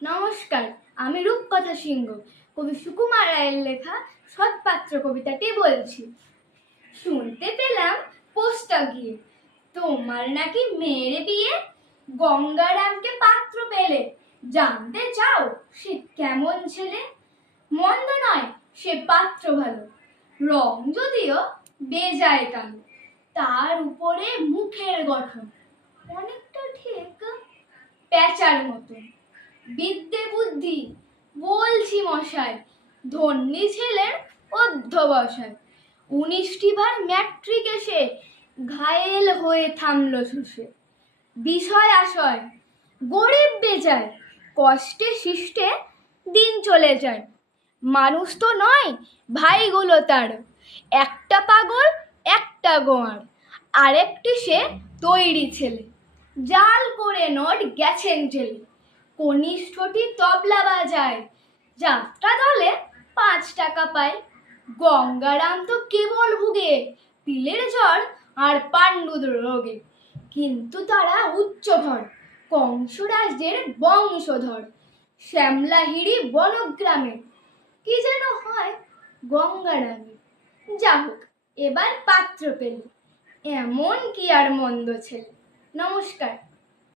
নমস্কার, আমি রূপকথা সিংহ কবি সুকুমার রায়ের লেখা সৎপাত্র কবিতাটি বলছি। শুনতে পেলাম পোস্টা গিয়ে তোমার নাকি মেয়ের বিয়ে, গঙ্গারামকে পাত্র পেলে, জানতে চাও সে কেমন ছেলে? মন্দ নয় সে পাত্র ভালো, রং যদিও বেজায় কালো, তার উপরে মুখের গঠন অনেকটা ঠিক প্যাঁচার মতন। বিদ্যে বুদ্ধি বলছি মশাই, ধন্যী ছেলের অধ্যবসায়। 19টি বার ম্যাট্রিক এসে ঘায়েল হয়ে থামলো শুষে। বিষয় আশয় গরিব বেজায়, কষ্টে শিষ্টে দিন চলে যায়। মানুষ তো নয় ভাইগুলো তার, একটা পাগল একটা গোয়ার, আরেকটি সে তৈরি ছেলে, জাল করে নোট গেছেন জেলে। কনিষ্ঠটি তবলা বাজায়, যাত্রা দলে 5 টাকা পায়। গঙ্গারাম তো কেবল ভুগে পিলের জ্বর আর পাণ্ডুর রোগে, কিন্তু তারা উচ্চধর, কংসরাজ্যের বংশধর। শ্যামলাহিড়ি বনগ্রামে কি যেন হয় গঙ্গারামে। যা হোক, এবার পাত্র পেল, এমন কি আর মন্দ ছেলে। নমস্কার।